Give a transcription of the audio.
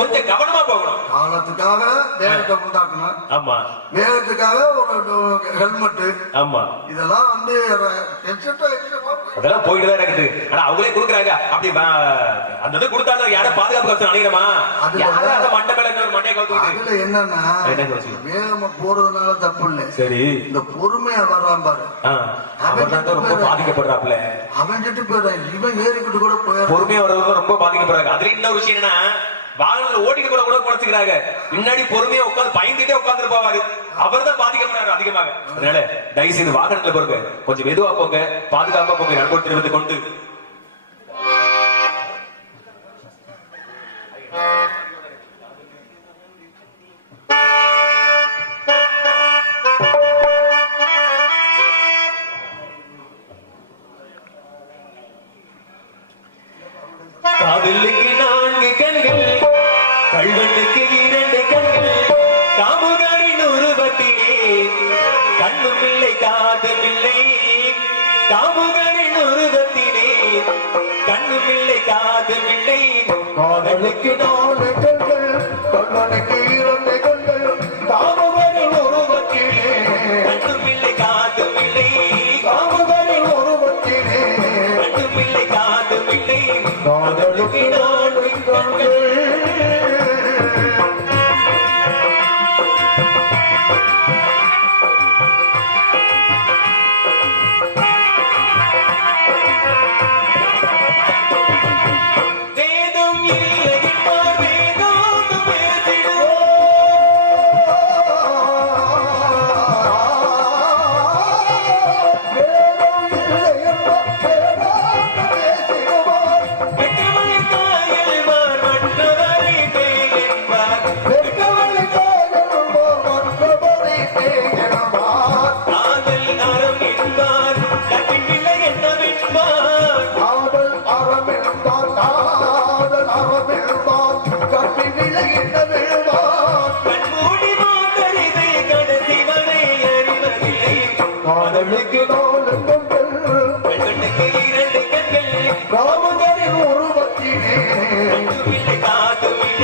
கொஞ்சம் கவனமா போகணும். காலத்துக்காக வேகத்தை உண்டாக்கணும். ஆமா, வேகத்துக்காக ஒரு ஹெல்மெட். ஆமா, இதெல்லாம் வந்து அதெல்லாம் போயிட்டு தான் இருக்குது. ஆனா அவங்களே கொடுக்குறாங்க. அப்படி அந்த இது கொடுத்தாலும் யாரும் பாதுகாப்பு கவசம் அணிகிறமா? யாரும் மண்டை மேல மண்டையை கவுத்து. இதுல என்னன்னா வேகமா போறதுனால தப்பு இல்லை. சரி, இந்த பொறுமையா வர்றான் பாரு, அவன் ரொம்ப பாதிக்கப்படுறாப்ல. அவன் கிட்ட போயிடுறான், இவன் ஏறிக்கிட்டு கூட போய் பொறுமையா வர்றது ரொம்ப பாதிக்கப்படுறாங்க. அதுல இன்னொரு விஷயம் என்னன்னா, வாகனங்கள் ஓட்டிட்டு கூட கூட குறைச்சுக்கிறாங்க. முன்னாடி பொறுமையா உட்காந்து பயந்துட்டே உட்கார்ந்து இருப்பாரு. அவர் தான் பாதிக்கப்படுறாரு அதிகமாக. அதனால தயவு செய்து வாகனத்துல போங்க, கொஞ்சம் மெதுவா போங்க, பாதுகாப்பா போங்க. நண்பர் தெரிவித்துக் கொண்டு காதலுக்கு 4 கண்கள், கல்வனுக்கு 2 கண்கள், காமுகரின் உருவத்திலே கண்ணும் இல்லை காதும் இல்லை. காமுகரின் உருவத்திலே கண்ணும் இல்லை காதும் இல்லை. காதலுக்கு 4 கண்கள், கல்வனுக்கு 2 கண்கள், காமுகரின் உருவத்திலே கண்ணும் இல்லை காதும் இல்லை. காமுகரின் உருவத்திலே கண்ணும் இல்லை காதும் இல்லை. காதலுக்கு 4 கண்கள். காதலுக்கு 4 கண்கள், கண்ணுக்கு 2 கண்கள், காமுகரின் உருவத்திலே கண்ணும் இல்லை காதும் இல்லை.